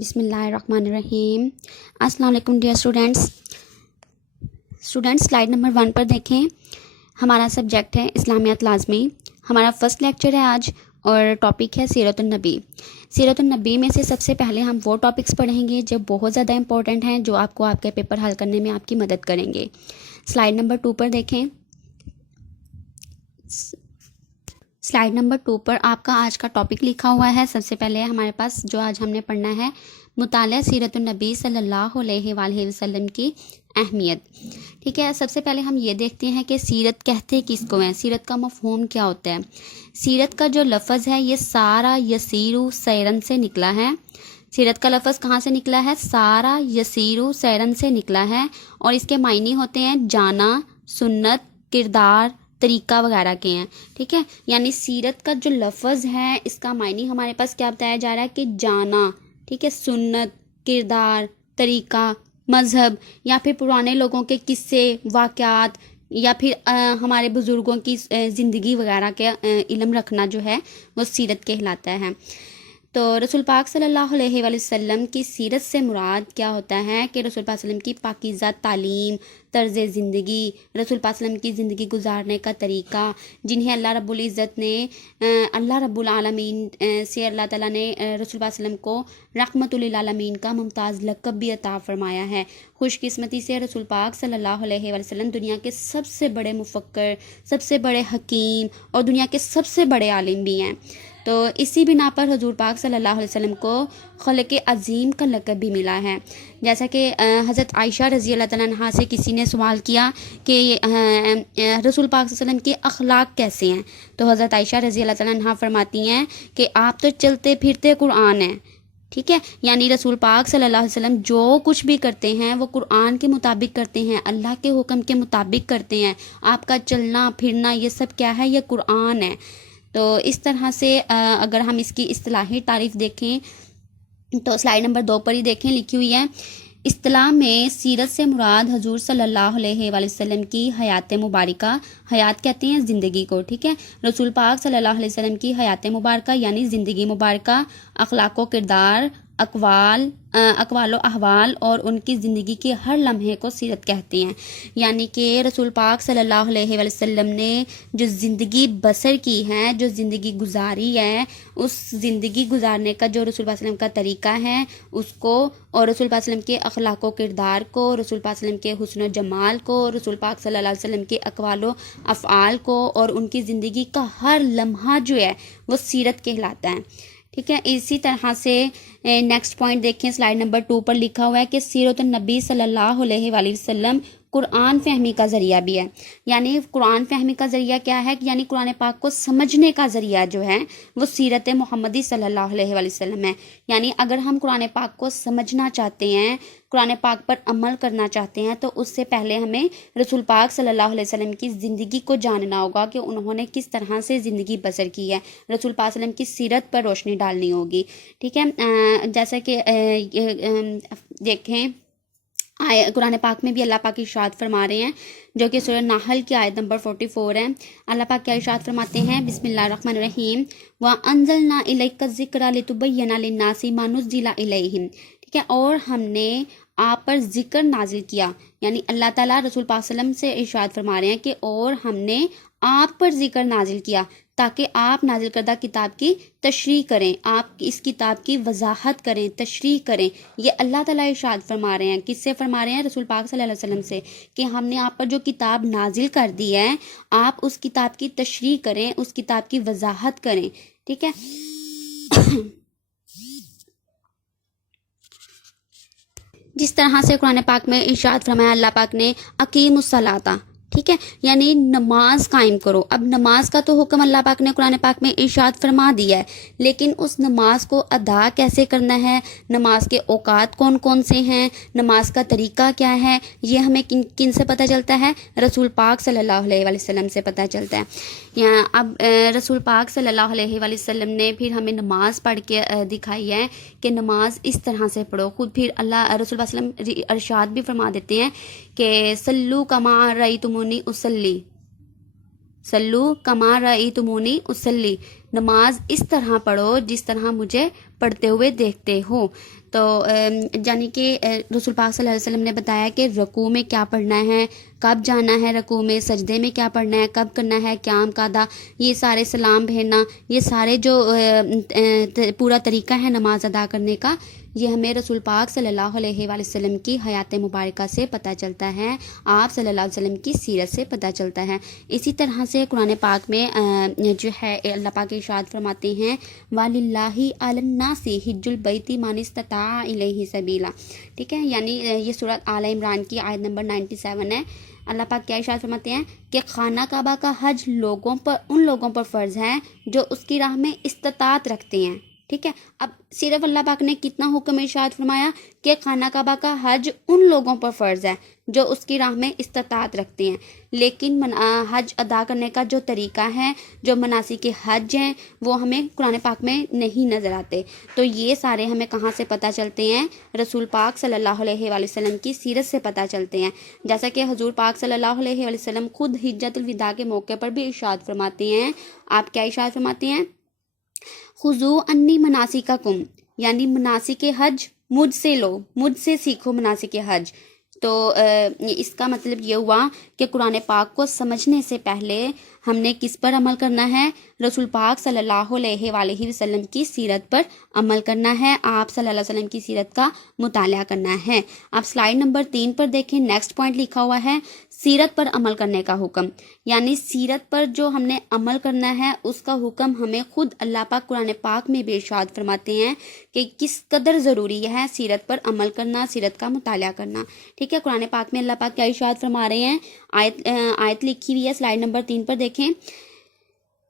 بسم اللہ الرحمن الرحیم۔ السلام علیکم ڈیئر اسٹوڈنٹس، سلائیڈ نمبر 1 پر دیکھیں۔ ہمارا سبجیکٹ ہے اسلامیات لازمی۔ ہمارا فرسٹ لیکچر ہے آج اور ٹاپک ہے سیرت النبی۔ سیرت النبی میں سے سب سے پہلے ہم وہ ٹاپکس پڑھیں گے جو بہت زیادہ امپورٹنٹ ہیں، جو آپ کو آپ کے پیپر حل کرنے میں آپ کی مدد کریں گے۔ سلائیڈ نمبر 2 پر دیکھیں۔ سلائیڈ نمبر 2 پر آپ کا آج کا ٹاپک لکھا ہوا ہے۔ سب سے پہلے ہمارے پاس جو آج ہم نے پڑھنا ہے مطالعہ سیرت النبی صلی اللہ علیہ وآلہ وسلم کی اہمیت۔ ٹھیک ہے، سب سے پہلے ہم یہ دیکھتے ہیں کہ سیرت کہتے کس کو ہیں، سیرت کا مفہوم کیا ہوتا ہے۔ سیرت کا جو لفظ ہے یہ سارا یسیرو سیرن سے نکلا ہے۔ سیرت کا لفظ کہاں سے نکلا ہے؟ سارا یسیرو سیرن سے نکلا ہے، اور اس کے معنی ہوتے ہیں جانا، سنت، کردار، طریقہ وغیرہ کے ہیں۔ ٹھیک ہے، یعنی سیرت کا جو لفظ ہے اس کا معنی ہمارے پاس کیا بتایا جا رہا ہے کہ جانا، ٹھیک ہے، سنت، کردار، طریقہ، مذہب، یا پھر پرانے لوگوں کے قصے، واقعات، یا پھر ہمارے بزرگوں کی زندگی وغیرہ کے علم رکھنا جو ہے وہ سیرت کہلاتا ہے۔ تو رسول پاک صلی اللہ علیہ وآلہ وسلم کی سیرت سے مراد کیا ہوتا ہے کہ رسول پاک صلی اللہ علیہ وسلم کی پاکیزہ تعلیم، طرز زندگی، رسول پاک صلی اللہ علیہ وسلم کی زندگی گزارنے کا طریقہ، جنہیں اللہ رب العزت نے اللہ رب العالمین سے اللہ تعالیٰ نے رسول پاک صلی اللہ علیہ وسلم کو رحمت للعالمین کا ممتاز لقب بھی عطا فرمایا ہے۔ خوش قسمتی سے رسول پاک صلی اللہ علیہ وآلہ وسلم دنیا کے سب سے بڑے مفکر، سب سے بڑے حکیم اور دنیا کے سب سے بڑے عالم بھی ہیں۔ تو اسی بنا پر حضور پاک صلی اللہ علیہ وسلم کو خلق عظیم کا لقب بھی ملا ہے۔ جیسا کہ حضرت عائشہ رضی اللہ تعالیٰ عنہا سے کسی نے سوال کیا کہ رسول پاک صلی اللہ علیہ وسلم کے اخلاق کیسے ہیں، تو حضرت عائشہ رضی اللہ تعالیٰ عنہا فرماتی ہیں کہ آپ تو چلتے پھرتے قرآن ہیں۔ ٹھیک ہے، یعنی رسول پاک صلی اللہ علیہ وسلم جو کچھ بھی کرتے ہیں وہ قرآن کے مطابق کرتے ہیں، اللہ کے حکم کے مطابق کرتے ہیں۔ آپ کا چلنا پھرنا یہ سب کیا ہے؟ یہ قرآن ہے۔ تو اس طرح سے اگر ہم اس کی اصطلاحی تعریف دیکھیں تو سلائیڈ نمبر 2 پر ہی دیکھیں، لکھی ہوئی ہے۔ اصطلاح میں سیرت سے مراد حضور صلی اللہ علیہ وآلہ وسلم کی حیات مبارکہ، حیات کہتے ہیں زندگی کو، ٹھیک ہے، رسول پاک صلی اللہ علیہ وسلم کی حیات مبارکہ یعنی زندگی مبارکہ، اخلاق و کردار، اقوال و احوال اور ان کی زندگی کے ہر لمحے کو سیرت کہتے ہیں۔ یعنی کہ رسول پاک صلی اللہ علیہ وآلہ وسلم نے جو زندگی بسر کی ہے، جو زندگی گزاری ہے، اس زندگی گزارنے کا جو رسول پاک صلی اللہ علیہ وسلم کا طریقہ ہے اس کو، اور رسول پاک صلی اللہ علیہ وسلم کے اخلاق و کردار کو، رسول پاک صلی اللہ علیہ وسلم کے حسن و جمال کو، رسول پاک صلی اللہ علیہ وسلم کے اقوال و افعال کو، اور ان کی زندگی کا ہر لمحہ جو ہے وہ سیرت کہلاتا ہے۔ ٹھیک ہے، اسی طرح سے نیکسٹ پوائنٹ دیکھیں، سلائیڈ نمبر 2 پر لکھا ہوا ہے کہ سیرت النبی صلی اللہ علیہ وآلہ وسلم قرآن فہمی کا ذریعہ بھی ہے۔ یعنی قرآن فہمی کا ذریعہ کیا ہے؟ یعنی قرآن پاک کو سمجھنے کا ذریعہ جو ہے وہ سیرت محمدی صلی اللہ علیہ وآلہ وسلم ہے۔ یعنی اگر ہم قرآن پاک کو سمجھنا چاہتے ہیں، قرآن پاک پر عمل کرنا چاہتے ہیں، تو اس سے پہلے ہمیں رسول پاک صلی اللہ علیہ وسلم کی زندگی کو جاننا ہوگا کہ انہوں نے کس طرح سے زندگی بسر کی ہے، رسول پاک صلی اللہ علیہ وسلم کی سیرت پر روشنی ڈالنی ہوگی۔ ٹھیک ہے، جیسا کہ دیکھیں قرآن پاک میں بھی اللہ پاک ارشاد فرما رہے ہیں، جو کہ سورہ نحل کی آیت نمبر 44 ہے۔ اللہ پاک کیا ارشاد فرماتے ہیں؟ بسم اللہ الرحمن الرحیم، وَأَنزَلْنَا إِلَيْكَ الذِّكْرَ لِتُبَيِّنَ لِلنَّاسِ مَا نُزِّلَ إِلَيْهِمْ۔ ٹھیک ہے، اور ہم نے آپ پر ذکر نازل کیا، یعنی اللہ تعالیٰ رسول پاک صلی اللہ علیہ وسلم سے ارشاد فرما رہے ہیں کہ اور ہم نے آپ پر ذکر نازل کیا تاکہ آپ نازل کردہ کتاب کی تشریح کریں، آپ اس کتاب کی وضاحت کریں، تشریح کریں۔ یہ اللہ تعالیٰ ارشاد فرما رہے ہیں، کس سے فرما رہے ہیں؟ رسول پاک صلی اللہ علیہ وسلم سے، کہ ہم نے آپ پر جو کتاب نازل کر دی ہے آپ اس کتاب کی تشریح کریں، اس کتاب کی وضاحت کریں۔ ٹھیک ہے، جس طرح سے قرآن پاک میں ارشاد فرمایا اللہ پاک نے اقیم الصلاۃ، ٹھیک ہے، یعنی نماز قائم کرو۔ اب نماز کا تو حکم اللہ پاک نے قرآن پاک میں ارشاد فرما دیا ہے، لیکن اس نماز کو ادا کیسے کرنا ہے، نماز کے اوقات کون کون سے ہیں، نماز کا طریقہ کیا ہے، یہ ہمیں کن سے پتہ چلتا ہے؟ رسول پاک صلی اللہ علیہ وآلہ وسلم سے پتہ چلتا ہے۔ اب رسول پاک صلی اللہ علیہ وآلہ وسلم نے پھر ہمیں نماز پڑھ کے دکھائی ہے کہ نماز اس طرح سے پڑھو۔ خود پھر اللہ رسول پاک صلی اللہ علیہ وسلم ارشاد بھی فرما دیتے ہیں کہ صلو کما رأیتمونی اصلی، صلو کما رأیتمونی اصلی، نماز اس طرح پڑھو جس طرح مجھے پڑھتے ہوئے دیکھتے ہو۔ تو یعنی کہ رسول پاک صلی اللہ علیہ وسلم نے بتایا کہ رکوع میں کیا پڑھنا ہے، کب جانا ہے رکوع میں، سجدے میں کیا پڑھنا ہے، کب کرنا ہے قیام کا ادا، یہ سارے سلام پھیرنا، یہ سارے جو پورا طریقہ ہے نماز ادا کرنے کا، یہ ہمیں رسول پاک صلی اللہ علیہ وآلہ وسلم کی حیات مبارکہ سے پتہ چلتا ہے، آپ صلی اللہ علیہ وسلم کی سیرت سے پتہ چلتا ہے۔ اسی طرح سے قرآن پاک میں جو ہے اللہ پاک ارشاد فرماتے ہیں وَلِلَّهِ عَلَى النَّاسِ حِجُّ الْبَيْتِ مَنِ اسْتَطَاعَ إِلَيْهِ سَبِيلًا، ٹھیک ہے، یعنی یہ سورۃ آل عمران کی آیت نمبر 97 ہے۔ اللہ پاک کیا ارشاد فرماتے ہیں کہ خانہ کعبہ کا حج ان لوگوں پر فرض ہے جو اس کی راہ میں استطاعت رکھتے ہیں، ٹھیک ہے۔ اب صرف اللہ پاک نے کتنا حکم ارشاد فرمایا کہ خانہ کعبہ کا حج ان لوگوں پر فرض ہے جو اس کی راہ میں استطاعت رکھتے ہیں، لیکن حج ادا کرنے کا جو طریقہ ہے، جو مناسک حج ہیں، وہ ہمیں قرآن پاک میں نہیں نظر آتے۔ تو یہ سارے ہمیں کہاں سے پتہ چلتے ہیں؟ رسول پاک صلی اللہ علیہ وآلہ وسلم کی سیرت سے پتہ چلتے ہیں۔ جیسا کہ حضور پاک صلی اللہ علیہ وآلہ وسلم خود حجۃ الوداع کے موقع پر بھی ارشاد فرماتے ہیں۔ آپ کیا ارشاد فرماتے ہیں؟ خذوا عنی مناسککم، یعنی مناسک حج مجھ سے لو، مجھ سے سیکھو مناسک حج۔ تو اس کا مطلب یہ ہوا کہ قرآن پاک کو سمجھنے سے پہلے ہم نے کس پر عمل کرنا ہے؟ رسول پاک صلی اللہ علیہ وآلہ وسلم کی سیرت پر عمل کرنا ہے، آپ صلی اللہ علیہ وسلم کی سیرت کا مطالعہ کرنا ہے۔ آپ سلائیڈ نمبر 3 پر دیکھیں، نیکسٹ پوائنٹ لکھا ہوا ہے سیرت پر عمل کرنے کا حکم، یعنی سیرت پر جو ہم نے عمل کرنا ہے اس کا حکم ہمیں خود اللہ پاک قرآن پاک میں بھی ارشاد فرماتے ہیں کہ کس قدر ضروری ہے سیرت پر عمل کرنا، سیرت کا مطالعہ کرنا، ٹھیک ہے۔ قرآن پاک میں اللہ پاک کیا ارشاد فرما رہے ہیں؟ آیت لکھی ہوئی ہے سلائیڈ نمبر 3 پر دیکھیں،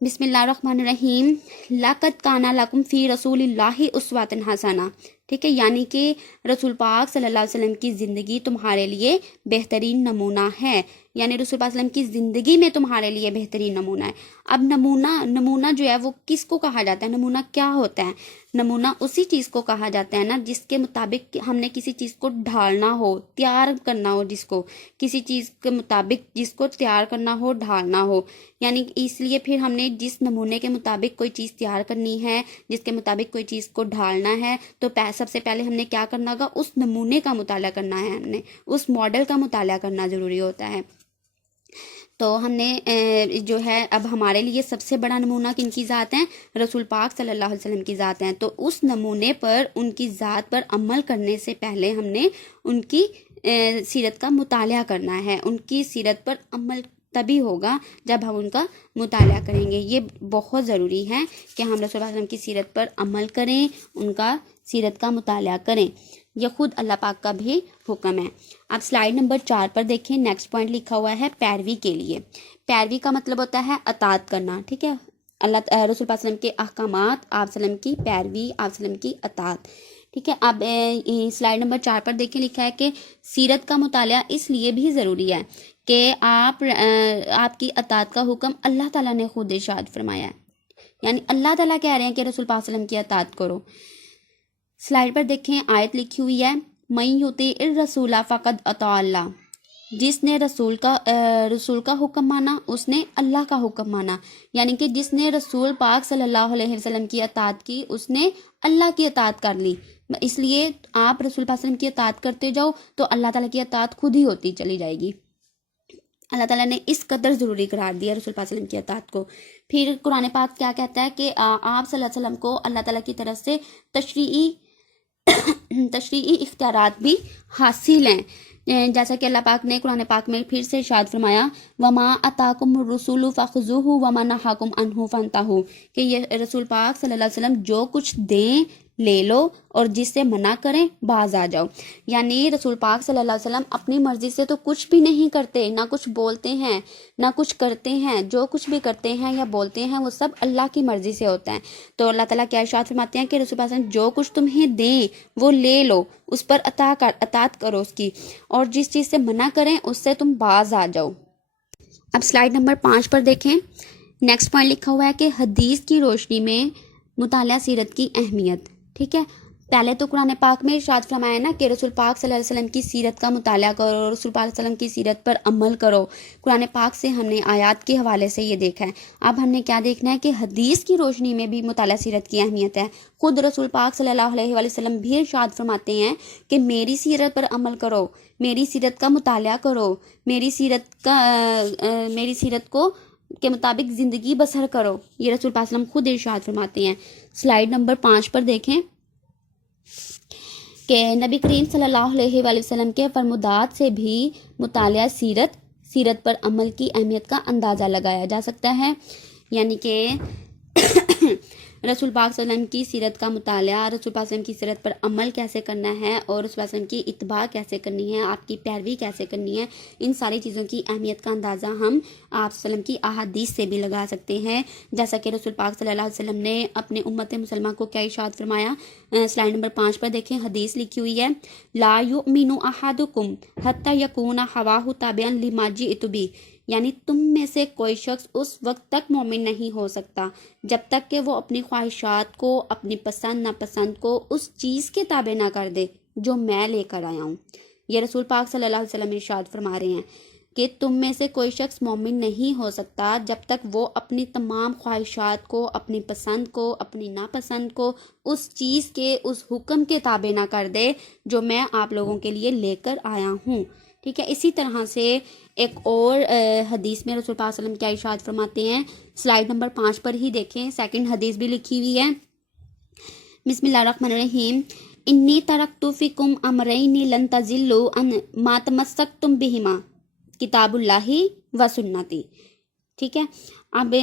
بسم اللہ الرحمن الرحیم، لَقَدْ كَانَ لَكُمْ فِي رَسُولِ اللَّهِ أُسْوَةٌ حَسَنَةٌ، ٹھیک ہے، یعنی کہ رسول پاک صلی اللہ علیہ وسلم کی زندگی تمہارے لیے بہترین نمونہ ہے، یعنی رسول پاک صلی اللہ علیہ وسلم کی زندگی میں تمہارے لیے بہترین نمونہ ہے۔ اب نمونہ جو ہے وہ کس کو کہا جاتا ہے؟ نمونہ کیا ہوتا ہے؟ نمونہ اسی چیز کو کہا جاتا ہے نا جس کے مطابق ہم نے کسی چیز کو ڈھالنا ہو، تیار کرنا ہو، جس کو کسی چیز کے مطابق جس کو تیار کرنا ہو، ڈھالنا ہو، یعنی اس لیے پھر ہم نے جس نمونے کے مطابق کوئی چیز تیار کرنی ہے، جس کے مطابق کوئی چیز کو ڈھالنا ہے، تو سب سے پہلے ہم نے کیا کرنا ہوگا؟ اس نمونے کا مطالعہ کرنا ہے، ہم نے اس ماڈل کا مطالعہ کرنا ضروری ہوتا ہے۔ تو ہم نے جو ہے اب ہمارے لیے سب سے بڑا نمونہ کن کی ذات ہیں؟ رسول پاک صلی اللہ علیہ وسلم کی ذات ہیں۔ تو اس نمونے پر، ان کی ذات پر عمل کرنے سے پہلے ہم نے ان کی سیرت کا مطالعہ کرنا ہے۔ ان کی سیرت پر عمل تبھی ہوگا جب ہم ان کا مطالعہ کریں گے۔ یہ بہت ضروری ہے کہ ہم رسول اللہ علیہ وسلم کی سیرت پر عمل کریں، ان کا سیرت کا مطالعہ کریں، یہ خود اللہ پاک کا بھی حکم ہے۔ اب سلائیڈ نمبر 4 پر دیکھیں، نیکسٹ پوائنٹ لکھا ہوا ہے پیروی کے لیے۔ پیروی کا مطلب ہوتا ہے اطاعت کرنا، ٹھیک ہے، رسول پاک صلی اللہ علیہ وسلم کے احکامات، آپ صلی اللہ علیہ وسلم کی پیروی، آپ صلی اللہ علیہ وسلم کی اطاعت، ٹھیک ہے۔ اب سلائیڈ نمبر 4 پر دیکھیں، لکھا ہے کہ سیرت کا مطالعہ اس لیے بھی ضروری ہے کہ آپ کی اطاعت کا حکم اللہ تعالیٰ نے خود ارشاد فرمایا ہے، یعنی اللہ تعالیٰ کہہ رہے ہیں کہ رسول پاک صلی اللہ علیہ وسلم کی اطاعت کرو۔ سلائیڈ پر دیکھیں، آیت لکھی ہوئی ہے مَن یُطِیعِ الرَّسُولَ فَقَدْ اَطَاعَ اللَّهَ، جس نے رسول کا حکم مانا اس نے اللہ کا حکم مانا، یعنی کہ جس نے رسول پاک صلی اللہ علیہ وسلم کی اطاعت کی اس نے اللہ کی اطاعت کر لی۔ اس لیے آپ رسول پاک صلی اللہ علیہ وسلم کی اطاعت کرتے جاؤ تو اللہ تعالیٰ کی اطاعت خود ہی ہوتی چلی جائے گی۔ اللہ تعالیٰ نے اس قدر ضروری قرار دیا رسول پاک صلی اللہ علیہ وسلم کی اطاعت کو۔ پھر قرآن پاک کیا کہتا ہے کہ آپ صلی اللہ علیہ وسلم کو اللہ تعالیٰ کی طرف سے تشریعی اختیارات بھی حاصل ہیں، جیسا کہ اللہ پاک نے قرآن پاک میں پھر سے ارشاد فرمایا وَمَا أَتَاكُمُ الرُّسُولُ فَخُذُوهُ وَمَا نَهَاكُمْ عَنْهُ فَانْتَهُوا، کہ یہ رسول پاک صلی اللہ علیہ وسلم جو کچھ دیں لے لو اور جس سے منع کریں باز آ جاؤ، یعنی رسول پاک صلی اللہ علیہ وسلم اپنی مرضی سے تو کچھ بھی نہیں کرتے، نہ کچھ بولتے ہیں نہ کچھ کرتے ہیں، جو کچھ بھی کرتے ہیں یا بولتے ہیں وہ سب اللہ کی مرضی سے ہوتا ہے۔ تو اللہ تعالیٰ کیا ارشاد فرماتے ہیں کہ رسول پاک صلی اللہ علیہ وسلم جو کچھ تمہیں دیں وہ لے لو، اس پر اطاعت کرو اس کی، اور جس چیز سے منع کریں اس سے تم باز آ جاؤ۔ اب سلائیڈ نمبر 5 پر دیکھیں، نیکسٹ پوائنٹ لکھا ہوا ہے کہ حدیث کی روشنی میں مطالعہ سیرت کی اہمیت، ٹھیک ہے۔ پہلے تو قرآن پاک میں ارشاد فرمایا نا کہ رسول پاک صلی اللہ علیہ وسلم کی سیرت کا مطالعہ کرو، رسول پاک صلی اللہ علیہ وسلم کی سیرت پر عمل کرو۔ قرآن پاک سے ہم نے آیات کے حوالے سے یہ دیکھا ہے، اب ہم نے کیا دیکھنا ہے کہ حدیث کی روشنی میں بھی مطالعہ سیرت کی اہمیت ہے۔ خود رسول پاک صلی اللہ علیہ وآلہ وسلم بھی ارشاد فرماتے ہیں کہ میری سیرت پر عمل کرو، میری سیرت کا مطالعہ کرو، میری سیرت کو کے مطابق زندگی بسر کرو، یہ رسول پاک صلی اللہ علیہ وسلم خود ارشاد فرماتے ہیں۔ سلائیڈ نمبر 5 پر دیکھیں کہ نبی کریم صلی اللہ علیہ وآلہ وسلم کے فرمودات سے بھی مطالعہ سیرت پر عمل کی اہمیت کا اندازہ لگایا جا سکتا ہے، یعنی کہ رسول پاک صلی اللہ علیہ وسلم کی سیرت کا مطالعہ، رسول پاک صلی اللہ علیہ وسلم کی سیرت پر عمل کیسے کرنا ہے اور رسول پاک صلی اللہ علیہ وسلم کی اتباع کیسے کرنی ہے، آپ کی پیروی کیسے کرنی ہے، ان ساری چیزوں کی اہمیت کا اندازہ ہم آپ صلی اللہ علیہ وسلم کی احادیث سے بھی لگا سکتے ہیں، جیسا کہ رسول پاک صلی اللہ علیہ وسلم نے اپنے امت مسلمہ کو کیا ارشاد فرمایا۔ سلائیڈ نمبر 5 پر دیکھیں، حدیث لکھی ہوئی ہے، لا یؤمن احدکم حتی یکون ہواہ تابعا لما جئت بہ، یعنی تم میں سے کوئی شخص اس وقت تک مومن نہیں ہو سکتا جب تک کہ وہ اپنی خواہشات کو، اپنی پسند ناپسند کو اس چیز کے تابع نہ کر دے جو میں لے کر آیا ہوں۔ یہ رسول پاک صلی اللہ علیہ وسلم ارشاد فرما رہے ہیں کہ تم میں سے کوئی شخص مومن نہیں ہو سکتا جب تک وہ اپنی تمام خواہشات کو، اپنی پسند کو، اپنی ناپسند کو اس چیز کے، اس حکم کے تابع نہ کر دے جو میں آپ لوگوں کے لیے لے کر آیا ہوں، ٹھیک ہے۔ اسی طرح سے ایک اور حدیث میں رسول پاک صلی اللہ علیہ وسلم کیا ارشاد فرماتے ہیں، سلائیڈ نمبر 5 پر ہی دیکھیں، سیکنڈ حدیث بھی لکھی ہوئی ہے، بسم اللہ الرحمن الرحیم، انی ترکت فیکم امرین لن تضلوا ان ما تمسکتم بہما کتاب اللہ و سنتی، ٹھیک ہے۔ اب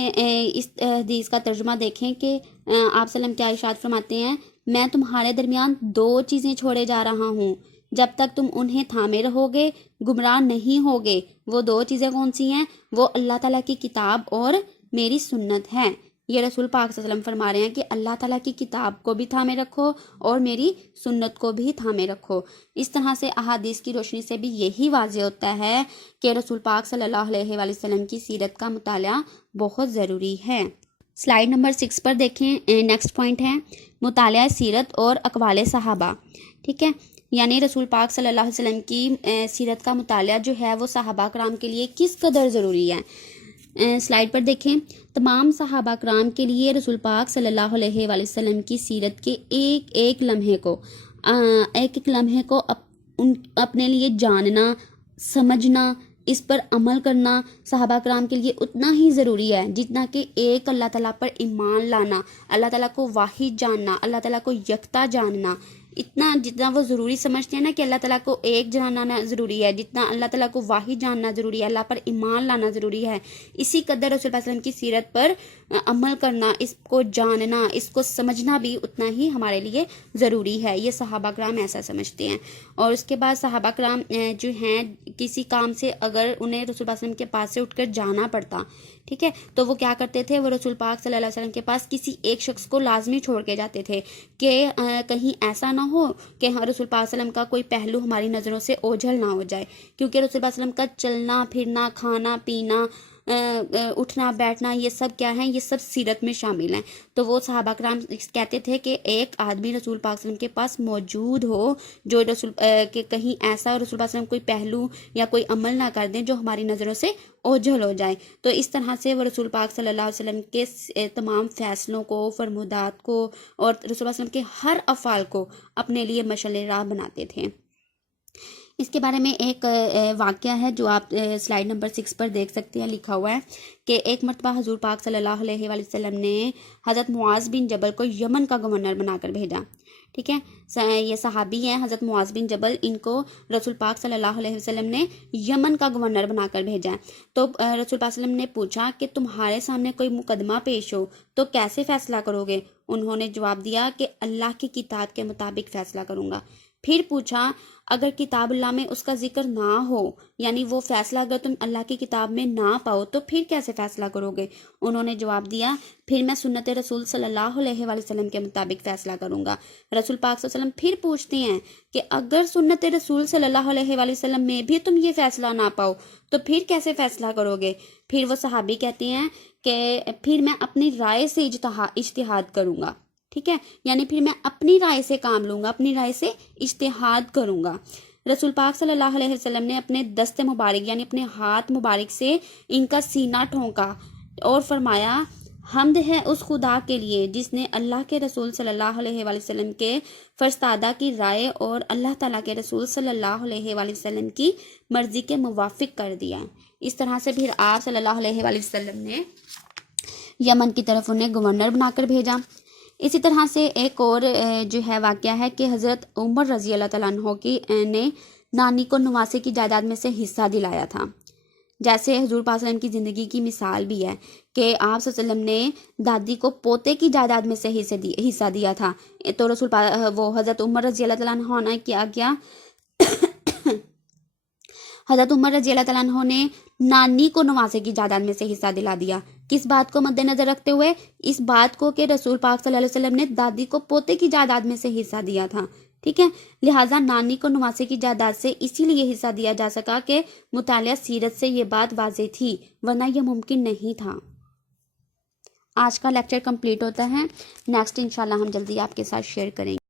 اس حدیث کا ترجمہ دیکھیں کہ آپ صلی اللہ علیہ وسلم کیا ارشاد فرماتے ہیں، میں تمہارے درمیان 2 چیزیں چھوڑے جا رہا ہوں، جب تک تم انہیں تھامے رہو گے گمراہ نہیں ہوگے۔ وہ 2 چیزیں کون سی ہیں؟ وہ اللہ تعالیٰ کی کتاب اور میری سنت ہے۔ یہ رسول پاک صلی اللہ علیہ وسلم فرما رہے ہیں کہ اللہ تعالیٰ کی کتاب کو بھی تھامے رکھو اور میری سنت کو بھی تھامے رکھو۔ اس طرح سے احادیث کی روشنی سے بھی یہی واضح ہوتا ہے کہ رسول پاک صلی اللہ علیہ وآلہ وسلم کی سیرت کا مطالعہ بہت ضروری ہے۔ سلائیڈ نمبر 6 پر دیکھیں، نیکسٹ پوائنٹ ہے مطالعہ سیرت اور اقوال صحابہ، ٹھیک ہے، یعنی رسول پاک صلی اللہ علیہ وسلم کی سیرت کا مطالعہ جو ہے وہ صحابہ کرام کے لیے کس قدر ضروری ہے۔ سلائیڈ پر دیکھیں، تمام صحابہ کرام کے لیے رسول پاک صلی اللہ علیہ وآلہ وسلم کی سیرت کے ایک ایک لمحے کو اپنے لیے جاننا، سمجھنا، اس پر عمل کرنا صحابہ کرام کے لیے اتنا ہی ضروری ہے جتنا کہ ایک اللہ تعالیٰ پر ایمان لانا، اللہ تعالیٰ کو واحد جاننا، اللہ تعالیٰ کو یکتا جاننا، جتنا وہ ضروری سمجھتے ہیں نا کہ اللہ تعالیٰ کو ایک جاننا ضروری ہے، جتنا اللہ تعالیٰ کو واحد جاننا ضروری ہے، اللہ پر ایمان لانا ضروری ہے، اسی قدر رسول اللہ صلی اللہ علیہ وسلم کی سیرت پر عمل کرنا، اس کو جاننا، اس کو سمجھنا بھی اتنا ہی ہمارے لیے ضروری ہے۔ یہ صحابہ کرام ایسا سمجھتے ہیں۔ اور اس کے بعد صحابہ کرام جو ہیں کسی کام سے اگر انہیں رسول اللہ صلی اللہ علیہ وسلم کے پاس سے اٹھ کر جانا پڑتا، ٹھیک ہے، تو وہ کیا کرتے تھے، وہ رسول پاک صلی اللہ علیہ وسلم کے پاس کسی ایک شخص کو لازمی چھوڑ کے جاتے تھے کہ کہیں ایسا نہ ہو کہ رسول پاک صلی اللہ علیہ وسلم کا کوئی پہلو ہماری نظروں سے اوجھل نہ ہو جائے، کیونکہ رسول پاک صلی اللہ علیہ وسلم کا چلنا پھرنا، کھانا پینا، اٹھنا بیٹھنا، یہ سب کیا ہیں، یہ سب سیرت میں شامل ہیں۔ تو وہ صحابہ کرام کہتے تھے کہ ایک آدمی رسول پاک صلی اللہ علیہ وسلم کے پاس موجود ہو جو کہ کہیں ایسا رسول پاک صلی اللہ علیہ وسلم کوئی پہلو یا کوئی عمل نہ کر دیں جو ہماری نظروں سے اوجھل ہو جائے۔ تو اس طرح سے وہ رسول پاک صلی اللہ علیہ وسلم کے تمام فیصلوں کو، فرمودات کو اور رسول اللہ علیہ وسلم کے ہر افعال کو اپنے لیے مشعل راہ بناتے تھے۔ اس کے بارے میں ایک واقعہ ہے جو آپ سلائیڈ نمبر 6 پر دیکھ سکتے ہیں، لکھا ہوا ہے کہ ایک مرتبہ حضور پاک صلی اللہ علیہ وآلہ وسلم نے حضرت معاذ بن جبل کو یمن کا گورنر بنا کر بھیجا، ٹھیک ہے، یہ صحابی ہیں حضرت معاذ بن جبل، ان کو رسول پاک صلی اللہ علیہ وسلم نے یمن کا گورنر بنا کر بھیجا ہے۔ تو رسول پاک صلی اللہ علیہ وسلم نے پوچھا کہ تمہارے سامنے کوئی مقدمہ پیش ہو تو کیسے فیصلہ کرو گے؟ انہوں نے جواب دیا کہ اللہ کی کتاب کے مطابق فیصلہ کروں گا۔ پھر پوچھا اگر کتاب اللہ میں اس کا ذکر نہ ہو، یعنی وہ فیصلہ اگر تم اللہ کی کتاب میں نہ پاؤ تو پھر کیسے فیصلہ کرو گے؟ انہوں نے جواب دیا پھر میں سنت رسول صلی اللہ علیہ وآلہ وسلم کے مطابق فیصلہ کروں گا۔ رسول پاک صلی اللہ علیہ وسلم پھر پوچھتے ہیں کہ اگر سنت رسول صلی اللہ علیہ وآلہ وسلم میں بھی تم یہ فیصلہ نہ پاؤ تو پھر کیسے فیصلہ کرو گے؟ پھر وہ صحابی کہتے ہیں کہ پھر میں اپنی رائے سے اجتہاد کروں گا، ٹھیک ہے، یعنی پھر میں اپنی رائے سے کام لوں گا، اپنی رائے سے اجتہاد کروں گا۔ رسول پاک صلی اللہ علیہ وسلم نے اپنے دست مبارک یعنی اپنے ہاتھ مبارک سے ان کا سینہ ٹھونکا اور فرمایا حمد ہے اس خدا کے لیے جس نے اللہ کے رسول صلی اللہ علیہ وآلہ وسلم کے فرستادہ کی رائے اور اللہ تعالیٰ کے رسول صلی اللہ علیہ وآلہ وسلم کی مرضی کے موافق کر دیا۔ اس طرح سے پھر آپ صلی اللہ علیہ وآلہ وسلم نے یمن کی طرف انہیں گورنر بنا کر بھیجا۔ اسی طرح سے ایک اور جو ہے واقعہ ہے کہ حضرت عمر رضی اللہ تعالیٰ عنہ کی نے نانی کو نواسے کی جائیداد میں سے حصہ دلایا تھا۔ جیسے حضور پاک صلی اللہ علیہ وسلم کی زندگی کی مثال بھی ہے کہ آپ صلی اللہ علیہ وسلم نے دادی کو پوتے کی جائیداد میں سے حصہ دیا تھا، تو وہ حضرت عمر رضی اللہ تعالیٰ عنہ نے کیا کیا حضرت عمر رضی اللہ تعالیٰ عنہ نے نانی کو نواسے کی جائیداد میں سے حصہ دلا دیا۔ کس بات کو مد نظر رکھتے ہوئے؟ اس بات کو کہ رسول پاک صلی اللہ علیہ وسلم نے دادی کو پوتے کی جائیداد میں سے حصہ دیا تھا، ٹھیک ہے، لہٰذا نانی کو نواسے کی جائیداد سے اسی لیے حصہ دیا جا سکا کہ مطالعہ سیرت سے یہ بات واضح تھی، ورنہ یہ ممکن نہیں تھا۔ آج کا لیکچر کمپلیٹ ہوتا ہے، نیکسٹ انشاءاللہ ہم جلدی آپ کے ساتھ شیئر کریں گے۔